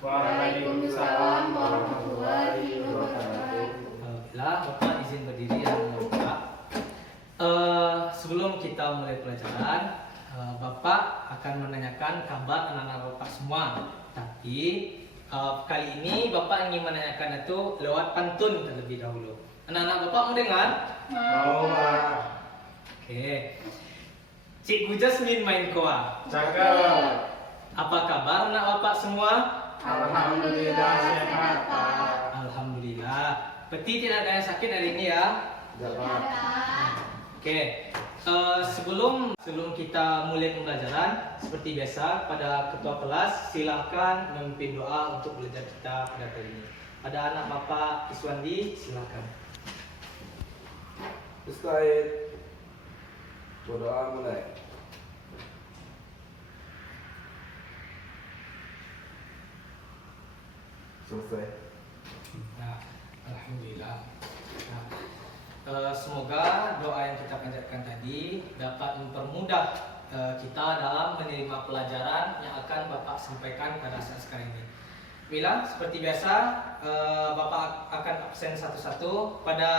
Waalaikumsalam warahmatullahi wabarakatuh. Alhamdulillah, Bapak izin berdiri ya Bapak. Sebelum kita mulai pelajaran, Bapak akan menanyakan kabar anak-anak Bapak semua. Tapi kali ini Bapak ingin menanyakan itu lewat pantun terlebih dahulu. Anak-anak Bapak mau dengar? Mau, Pak. Oke. Cikgu Jasmine main koa. Cakep. Apa kabar anak Bapak semua? Alhamdulillah sehat, Pak. Alhamdulillah. Berarti tidak ada yang sakit hari ini ya? Tidak, Pak. Oke. Sebelum kita mulai pembelajaran, seperti biasa pada ketua kelas silakan memimpin doa untuk belajar kita pada kali ini. Ada anak Bapak Iswandi, silakan. Ustaz, berdoa mulai. Selesai. Nah, alhamdulillah. Nah, semoga doa yang kita panjatkan tadi dapat mempermudah kita dalam menerima pelajaran yang akan Bapak sampaikan pada saat sekarang ini. Bila seperti biasa, Bapak akan absen satu-satu. Pada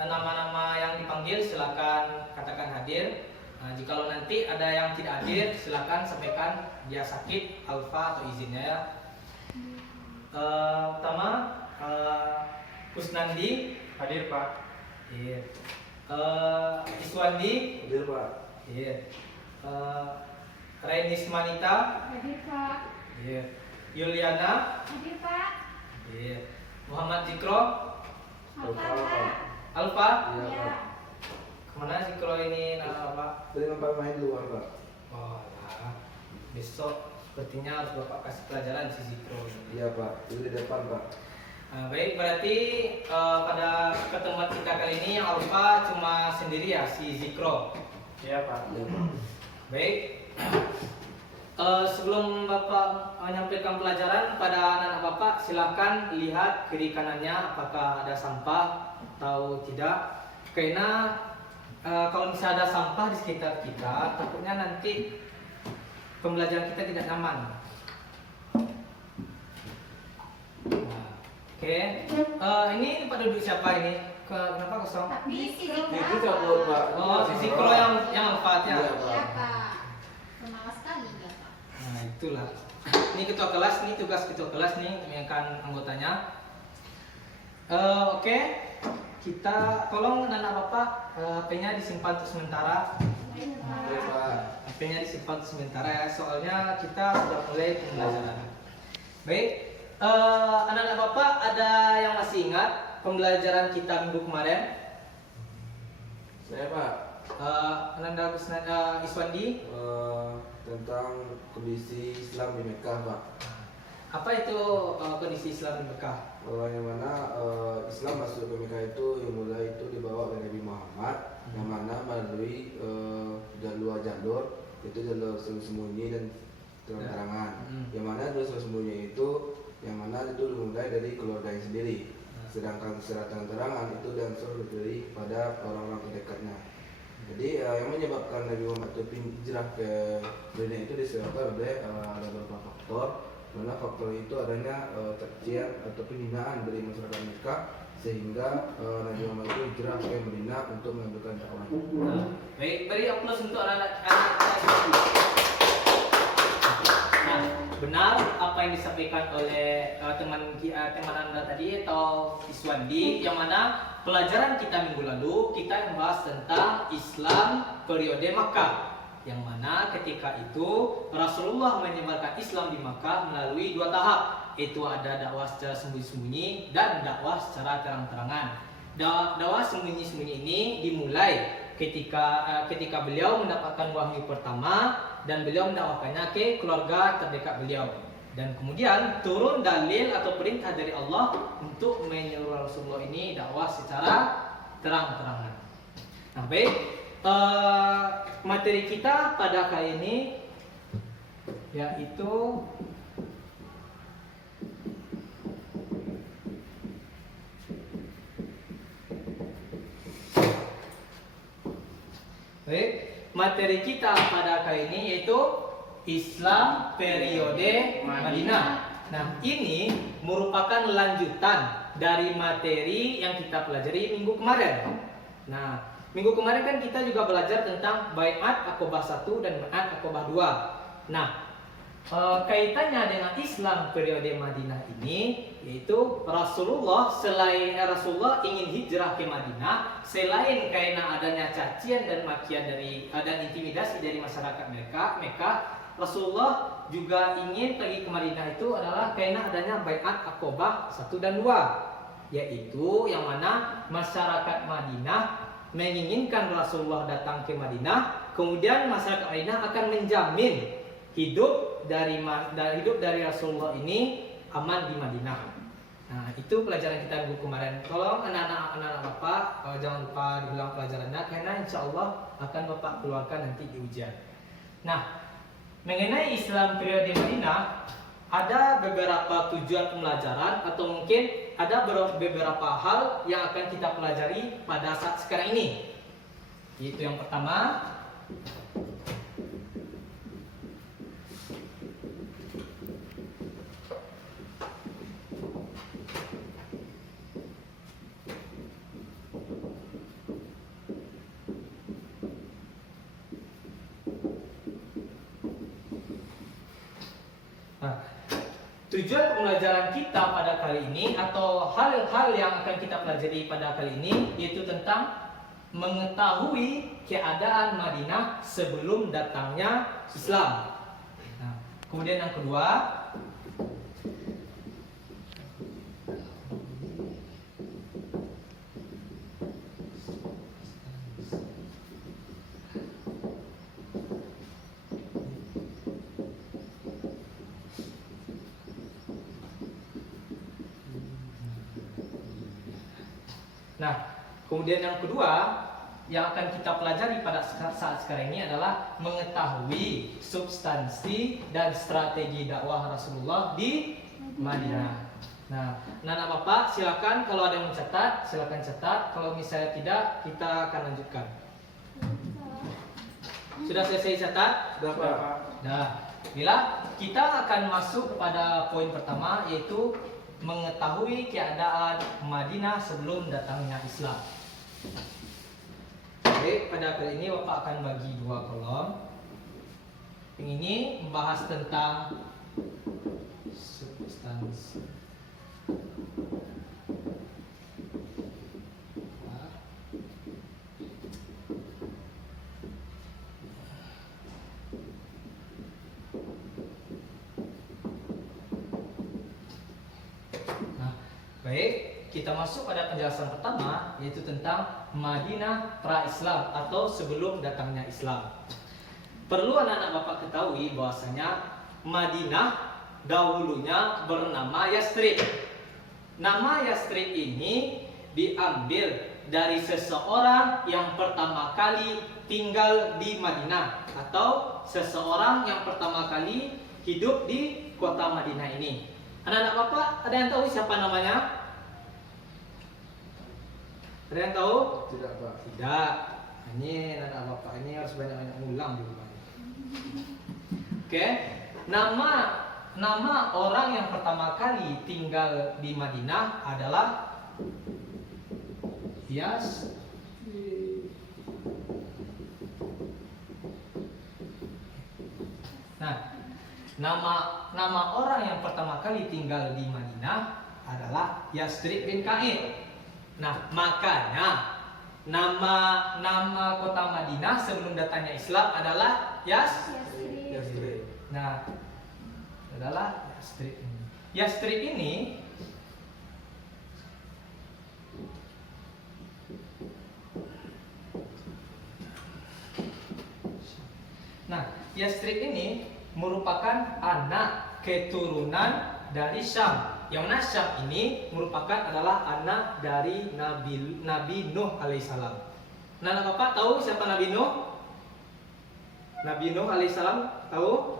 nama-nama yang dipanggil silakan katakan hadir. Nah, jikalau nanti ada yang tidak hadir, silakan sampaikan dia sakit, alfa atau izinnya ya. Pertama, Kusnandi Hadir, Pak. iya. Iswandi Hadir, Pak. iya. Rainis Manita Hadir Pak. iya. Yuliana Hadir Pak. iya. Muhammad Zikro Apa Pak? Alfa. Iya, Ya. Pak. Kemana Zikro ini Pak? Tadi Bapak main di luar, Pak. Oh lah. Besok sepertinya harus Bapak kasih pelajaran si Zikro ini. Iya, Pak. Itu di depan, Pak. Baik, berarti pada pertemuan kita kali ini yang Alfa cuma sendiri ya, si Zikro. Iya, Pak. Iya, Pak. Baik, sebelum Bapak menyampaikan pelajaran pada anak-anak Bapak, silakan lihat kiri kanannya apakah ada sampah atau tidak. Karena kalau misalnya ada sampah di sekitar kita, takutnya nanti pembelajaran kita tidak nyaman. Nah, oke, ini tempat duduk siapa ini? Kenapa kosong? Di sini Itu Pak. cabut, Pak. Oh, si Zikro yang alfatnya. Iya, Pak. Ya Pak. Lama sekali ya Pak. Nah, itulah. Ini ketua kelas, ini tugas ketua kelas nih yang akan anggotanya. Oke, kita tolong anak Bapak HP-nya disimpan untuk sementara. Oke, Pak. HP-nya disimpan untuk sementara ya, soalnya kita sudah mulai pembelajaran. Baik, anak-anak Bapak ada yang masih ingat pembelajaran kita minggu kemarin? Saya, Pak. Ananda Iswandi, Tentang kondisi Islam di Mekah, Pak. apa itu kondisi Islam di Mekah? Yang mana Islam masuk ke Mekah itu yang mulai itu dibawa oleh Nabi Muhammad, yang mana melalui jalur itu jalur sembunyi dan terang-terangan. Yang mana jalur sembunyi itu yang mana itu dimulai dari keluarganya sendiri. Sedangkan secara terang-terangan itu langsung dari pada orang-orang terdekatnya. Jadi yang menyebabkan Nabi Muhammad itu hijrah ke dunia itu disebabkan oleh ada beberapa faktor. Mana faktor itu adanya tercian atau penghinaan dari masyarakat Mekah sehingga Nabi Muhammad itu hijrah ke Madinah untuk mengambilkan dakwah. Baik, beri aplaus untuk anak-anak Nah, benar apa yang disampaikan oleh teman Anda tadi atau Iswandi, yang mana pelajaran kita minggu lalu kita membahas tentang Islam periode Makkah, yang mana ketika itu Rasulullah menyebarkan Islam di Makkah melalui dua tahap, yaitu ada dakwah secara sembunyi-sembunyi dan dakwah secara terang-terangan. Dakwah sembunyi-sembunyi ini dimulai ketika beliau mendapatkan wahyu pertama dan beliau mendakwakannya ke keluarga terdekat beliau, dan kemudian turun dalil atau perintah dari Allah untuk menyuruh Rasulullah ini dakwah secara terang-terangan. Nah, baik, materi kita pada kali ini yaitu materi kita pada kali ini yaitu Islam periode Madinah. Nah, ini merupakan lanjutan dari materi yang kita pelajari minggu kemarin. Nah, minggu kemarin kan kita juga belajar tentang Baiat Aqobah 1 dan Baiat Aqobah 2. Nah, kaitannya dengan Islam periode Madinah ini yaitu Rasulullah ingin hijrah ke Madinah selain karena adanya cacian dan makian dan intimidasi dari masyarakat Mekah, Rasulullah juga ingin pergi ke Madinah itu adalah karena adanya Baiat Aqobah 1 dan 2, yaitu yang mana masyarakat Madinah menginginkan Rasulullah datang ke Madinah, kemudian masyarakat Madinah akan menjamin hidup dari Rasulullah ini aman di Madinah. Nah, itu pelajaran kita minggu kemarin. Tolong anak-anak Bapak jangan lupa diulang pelajarannya karena insya Allah akan Bapak keluarkan nanti di ujian. Nah, mengenai Islam periode Madinah ada beberapa tujuan pembelajaran atau mungkin ada beberapa hal yang akan kita pelajari pada saat sekarang ini. Yaitu yang pertama, tujuan pembelajaran kita pada kali ini atau hal-hal yang akan kita pelajari pada kali ini yaitu tentang mengetahui keadaan Madinah sebelum datangnya Islam. Nah, kemudian yang kedua, yang akan kita pelajari pada saat sekarang ini adalah mengetahui substansi dan strategi dakwah Rasulullah di Madinah. Nah, anak Bapak silakan kalau ada yang mencatat, silakan catat. Kalau misalnya tidak, kita akan lanjutkan. Sudah selesai catat? Sudah, Pak. Nah, bila kita akan masuk pada poin pertama yaitu mengetahui keadaan Madinah sebelum datangnya Islam. Baik, pada kali ini Bapak akan bagi dua kolom. Yang ini membahas tentang substansi. Nah, baik, kita masuk pada penjelasan pertama yaitu tentang Madinah pra-Islam atau sebelum datangnya Islam. Perlu anak-anak Bapak ketahui bahwasanya Madinah dahulunya bernama Yathrib. Nama Yathrib ini diambil dari seseorang yang pertama kali tinggal di Madinah atau seseorang yang pertama kali hidup di kota Madinah ini. Anak-anak Bapak ada yang tahu siapa namanya? Ada yang tahu? Tidak, Pak. Tidak. Ini anak Bapak ini harus banyak-banyak ngulang di rumah. Oke. Nama orang yang pertama kali tinggal di Madinah adalah Yas. Nah, nama orang yang pertama kali tinggal di Madinah adalah Yathrib bin Kaid. Nah, makanya nama kota Madinah sebelum datangnya Islam adalah Yathrib. Nah, adalah Yathrib. Yathrib ini merupakan anak keturunan dari Syam. Yang mana Syam ini merupakan adalah anak dari Nabi Nuh alaihissalam. Nah, Bapak tahu siapa Nabi Nuh? Nabi Nuh alaihissalam tahu?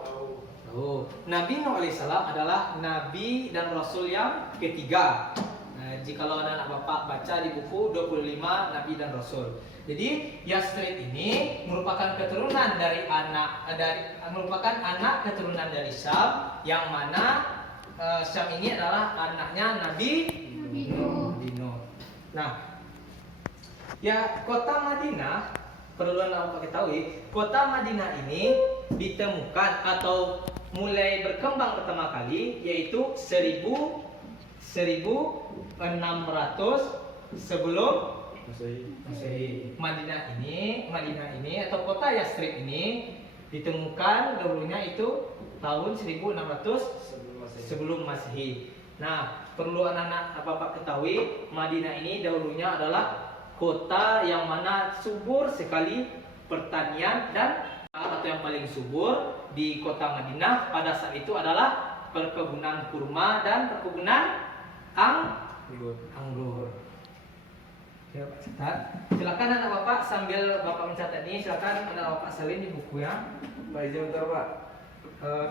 Tahu. Nabi Nuh alaihissalam adalah nabi dan rasul yang ketiga. Nah, jikalau anak Bapak baca di buku 25 nabi dan rasul. Jadi Yathrib ini merupakan keturunan merupakan anak keturunan dari Syam yang mana Syam ini adalah anaknya Nabi Nabi Nuh. Nuh. Nah, ya kota Madinah perlu Anda ketahui, kota Madinah ini ditemukan atau mulai berkembang pertama kali yaitu 1600 sebelum Masehi. Madinah ini atau kota Yathrib ini ditemukan dahulunya itu tahun 1600 sebelum Masehi. Nah, perlu anak-anak Bapak ketahui, Madinah ini dahulunya adalah kota yang mana subur sekali pertanian dan atau yang paling subur di kota Madinah pada saat itu adalah perkebunan kurma dan perkebunan anggur. Ya, Pak catat. Silakan anak Bapak sambil Bapak mencatat ini, silakan anak Bapak salin di buku ya. Pak izin bentar Pak.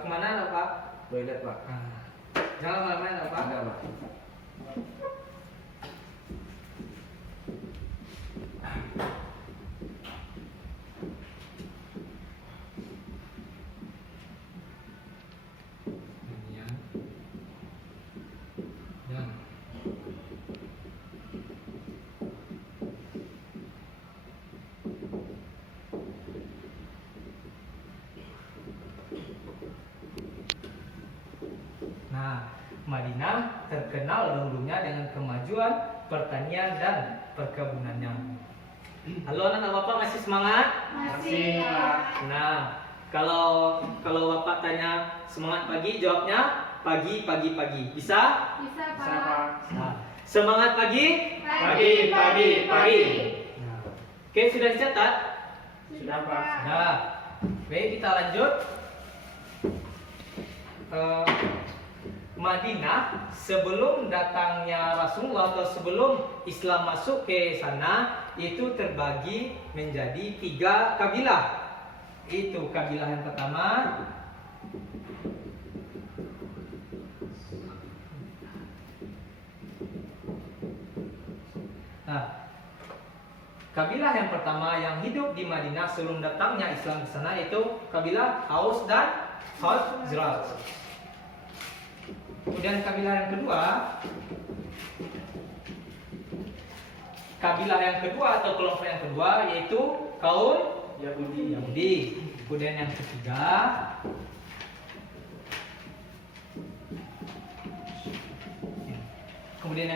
Kemana anak Bapak? Toilet Pak. Nah, jangan lama-lama anak Bapak. Enggak Pak. Ya. Ya. Nah, Madinah terkenal dahulunya dengan kemajuan pertanian dan perkebunannya. Halo anak Bapak, masih semangat? Masih, Pak. Nah, kalau Bapak tanya semangat pagi, jawabnya pagi. Bisa? Bisa, Bisa, Pak. Pak. Nah, semangat pagi? Pagi. Nah, oke, sudah dicatat? Sudah, Pak. Nah, baik kita lanjut. Madinah sebelum datangnya Rasulullah atau sebelum Islam masuk ke sana itu terbagi menjadi 3 kabilah. Itu kabilah yang pertama. Nah, kabilah yang pertama yang hidup di Madinah sebelum datangnya Islam ke sana itu kabilah Aus dan Khazraj. Kemudian kabilah yang kedua atau kelompok yang kedua yaitu kaum Yahudi. Kemudian yang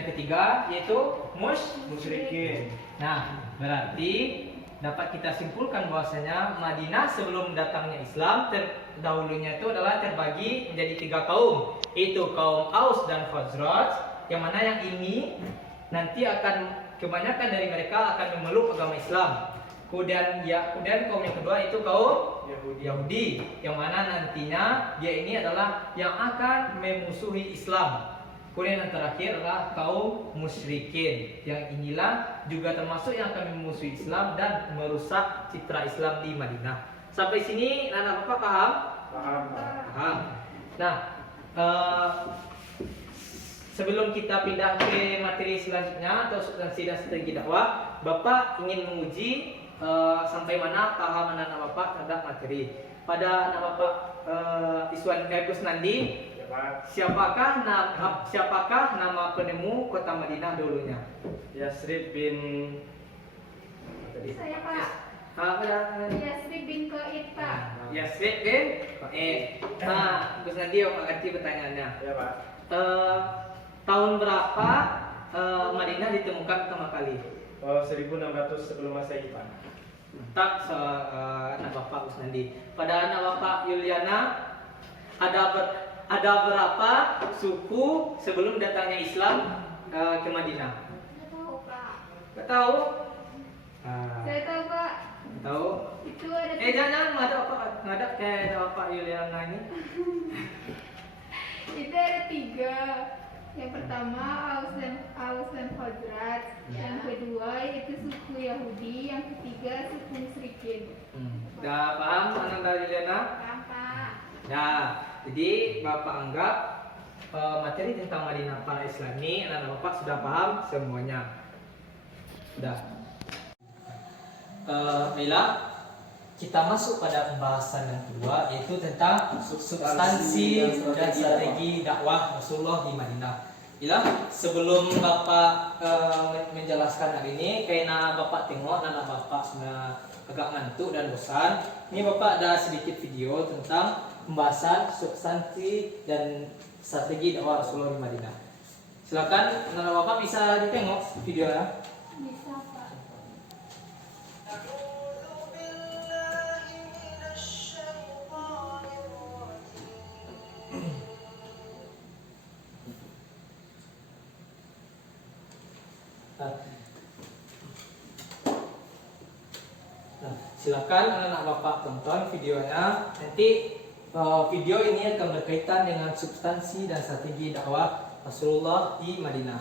ketiga yaitu musyrikin. Nah, berarti dapat kita simpulkan bahwasanya Madinah sebelum datangnya Islam terdahulunya itu adalah terbagi menjadi 3 kaum. Itu kaum Aus dan Khazraj, yang mana yang ini nanti akan kebanyakan dari mereka akan memeluk agama Islam. Kemudian kaum yang kedua itu kaum Yahudi, yang mana nantinya dia ini adalah yang akan memusuhi Islam. Kemudian yang terakhir adalah kaum musyrikin, yang inilah juga termasuk yang akan memusuhi Islam dan merusak citra Islam di Madinah. Sampai sini anak Bapak paham? Paham. Nah, sebelum kita pindah ke materi selanjutnya atau substansi dan strategi dakwah, Bapak ingin menguji sampai mana paham anak Bapak terhadap materi. Pada anak Bapak Iswan Kusnandi, siapakah nama penemu kota Madinah dulunya? Yathrib bin Saya, Pak. Yathrib bin Qa'id, Pak. Yathrib bin Nah, Gus Nandi ganti pertanyaannya. Ya Pak. Tahun berapa Madinah ditemukan pertama kali? 1600 sebelum Masehi Pak. Tak anak Bapak Gus Nandi. Pada anak Bapak Yuliana ada berapa suku sebelum datangnya Islam ke Madinah? Nggak tahu, Pak. Gak tahu? Saya tahu, Pak. Tahu? Itu ada Jangan ngadap kayak Bapak Yuliana ini. itu ada 3. Yang pertama Aus dan Khazraj. Yang kedua itu suku Yahudi. Yang ketiga suku musyrikin. Udah paham Ananda Yuliana? Paham, Pak. Nah, jadi Bapak anggap materi tentang Madinah para Islami anak Bapak sudah paham semuanya. Sudah. Mila, kita masuk pada pembahasan yang kedua, yaitu tentang substansi dan strategi dakwah Rasulullah di Madinah. Sebelum Bapak menjelaskan hal ini, karena Bapak tengok anak Bapak sudah agak ngantuk dan bosan, ini Bapak ada sedikit video tentang pembahasan substansi dan strategi dakwah Rasulullah di Madinah. Silakan anak Bapak bisa ditengok videonya. Bisa Pak. Nah, silakan anak Bapak tonton videonya. Nanti video ini akan berkaitan dengan substansi dan strategi dakwah Rasulullah di Madinah.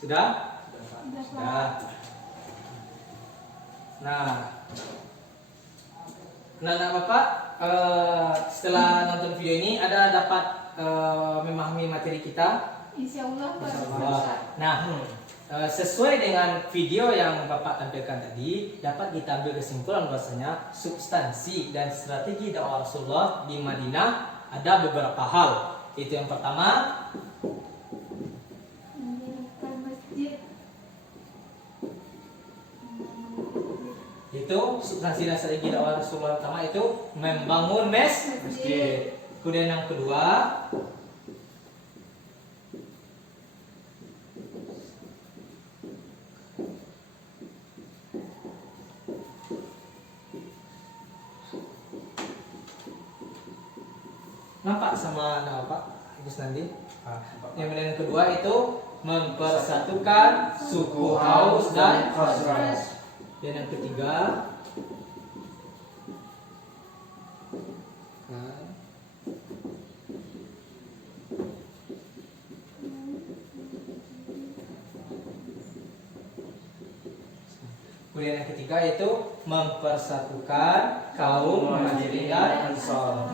Sudah? Sudah. Nah, anak Bapak setelah nonton video ini ada dapat memahami materi kita? Insya Allah Pak. Nah, sesuai dengan video yang Bapak tampilkan tadi, dapat kita ambil kesimpulan bahwasanya substansi dan strategi dakwah Rasulullah di Madinah ada beberapa hal. Itu yang pertama, Mendirikan masjid. itu substansi dan strategi dakwah Rasulullah pertama itu membangun masjid. Kemudian yang kedua, nampak sama anak Bapak Ibu Nandi? Yang kedua itu mempersatukan suku Aus dan Khazraj. Dan yang ketiga, kemudian yang ketiga itu mempersatukan kaum Muhajirin dan Ansor.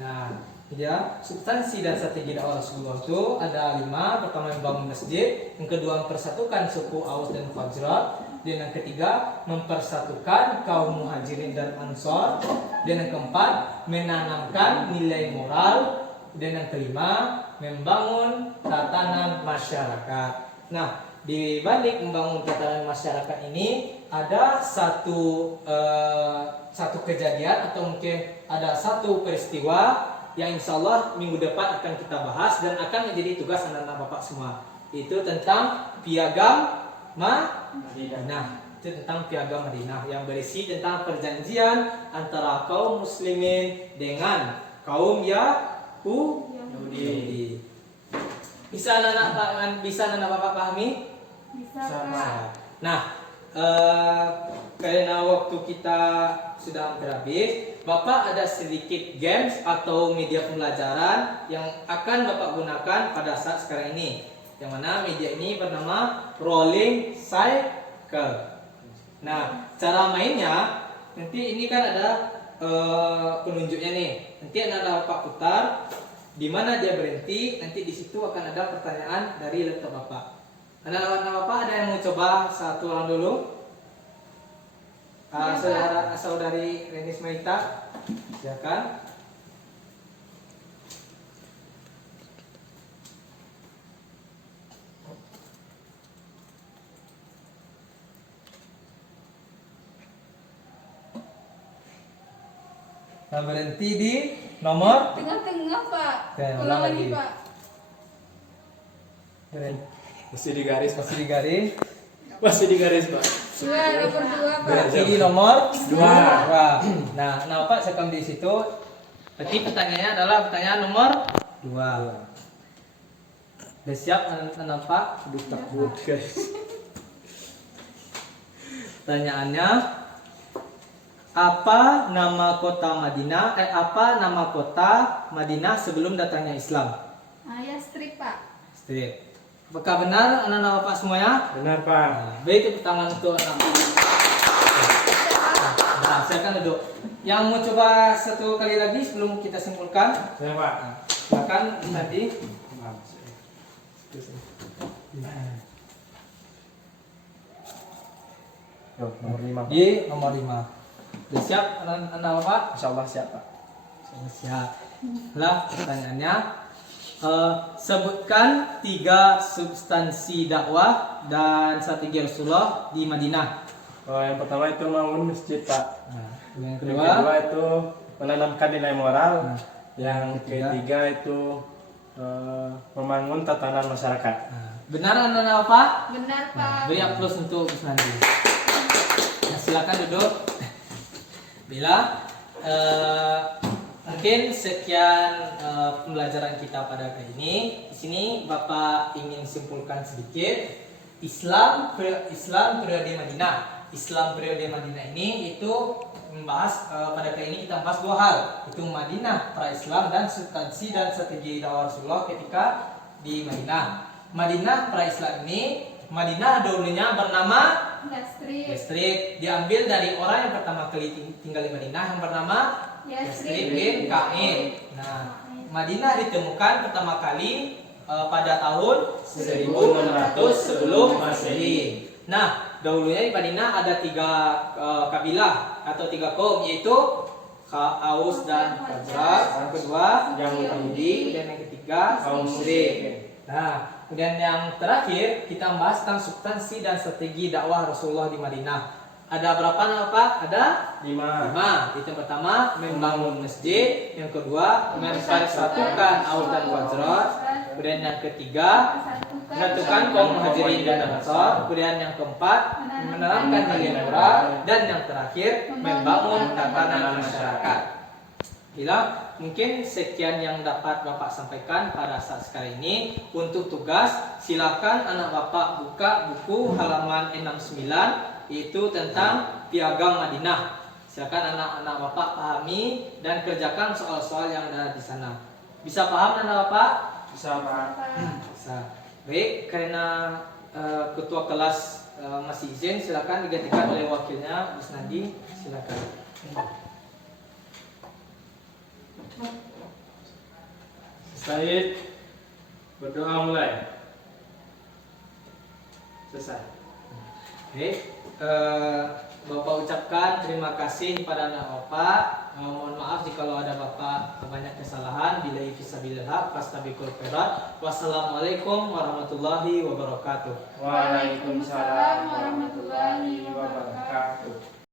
Nah, ya, substansi dan strategi dakwah Rasulullah itu ada 5. Pertama membangun masjid, yang kedua mempersatukan suku Aus dan Khazraj, dan yang ketiga mempersatukan kaum Muhajirin dan Ansor, dan yang keempat menanamkan nilai moral, dan yang kelima membangun tatanan masyarakat. Nah, di balik membangun tatanan masyarakat ini ada satu kejadian atau mungkin ada satu peristiwa yang insya Allah minggu depan akan kita bahas dan akan menjadi tugas anak-anak Bapak semua. Itu tentang piagam Madinah. Itu tentang piagam Madinah yang berisi tentang perjanjian antara kaum muslimin dengan kaum Yahudi. Bisa anak Bapak pahami? Bisa Pak. Nah, karena waktu kita sudah hampir habis, Bapak ada sedikit games atau media pembelajaran yang akan Bapak gunakan pada saat sekarang ini. Yang mana media ini bernama Rolling Cycle. Nah, cara mainnya nanti ini kan ada penunjuknya nih. Nanti ada Bapak putar, di mana dia berhenti, nanti di situ akan ada pertanyaan dari laptop Bapak. Anak-anak Bapak ada yang mau coba satu orang dulu? Saudari Reni Smaita, silakan. Nah, berhenti di nomor Tengah-tengah Pak. Oke, ulang Ulang lagi. lagi Pak. Masih di garis, masih di garis. masih di garis Pak. Nomor 2 Pak. Berarti di nomor 2. Nah, Pak sekam di situ. Berarti pertanyaannya adalah pertanyaan nomor 2. Udah siap Pak? Aduh takut guys. Pertanyaannya, Apa nama kota Madinah? Apa nama kota Madinah sebelum datangnya Islam? Yastrib, Pak. Strip. Apakah benar anak-anak bapak semuanya? Benar, Pak. Nah, baik, tepuk tangan untuk anak. Nah, silakan duduk. Yang mau coba satu kali lagi sebelum kita simpulkan? Saya, Pak. Nah, silakan tadi. Nomor 5. Di nomor 5. Sudah siap anak-anak bapak? Insyaallah siap, Pak. Siap. Lah pertanyaannya, sebutkan 3 substansi dakwah dan strategi Rasulullah di Madinah. Yang pertama itu membangun masjid, Pak. Nah, yang Yang kedua, kedua itu menanamkan nilai moral. Nah, Yang ketiga. ketiga itu membangun tatanan masyarakat. nah, benar anak-anak bapak? Benar, Nah, Pak. beri aplaus untuk Gus Nandi. Nah, silakan duduk. Bila mungkin sekian pembelajaran kita pada kali ini. Di sini Bapak ingin simpulkan sedikit. Islam periode Madinah. Islam periode Madinah ini itu membahas pada kali ini kita membahas 2 hal, itu Madinah pra-Islam dan substansi dan strategi dakwah Rasulullah ketika di Madinah. Madinah pra-Islam ini, Madinah dulunya bernama Yastrib. Yastrib, diambil dari orang yang pertama kali tinggal di Madinah yang bernama Yastrib bin Ka'in. Nah, Madinah ditemukan pertama kali pada tahun 1600 sebelum Masehi. Nah, dahulunya di Madinah ada 3 kabilah atau 3 kaum, yaitu Aus dan Khazraj. Yang kedua Yahudi, dan yang ketiga kaum Musyrik. Nah, kemudian yang terakhir kita membahas tentang substansi dan strategi dakwah Rasulullah di Madinah. Ada berapa Pak? Ada 5. Itu yang pertama membangun masjid, yang kedua mempersatukan Aus dan Khazraj, kemudian yang ketiga menyatukan kaum Muhajirin dan Ansar, kemudian yang keempat menerapkan nilai moral, dan yang terakhir membangun tatanan masyarakat. Bila mungkin sekian yang dapat Bapak sampaikan pada saat sekarang ini. Untuk tugas, silakan anak Bapak buka buku halaman 69, yaitu tentang Piagam Madinah. Silakan anak-anak Bapak pahami dan kerjakan soal-soal yang ada di sana. Bisa paham anak Bapak? Bisa, Pak. Bisa. Baik, karena ketua kelas masih izin, silakan digantikan oleh wakilnya, Gus Nadi. Silakan. Said, berdoa mulai. Selesai. Baik, Bapak ucapkan terima kasih kepada anak Bapak. Mohon maaf jika ada Bapak banyak kesalahan. Billahi fisabilillah, fastabiqul khairat. Wassalamualaikum warahmatullahi wabarakatuh. Waalaikumsalam warahmatullahi wabarakatuh.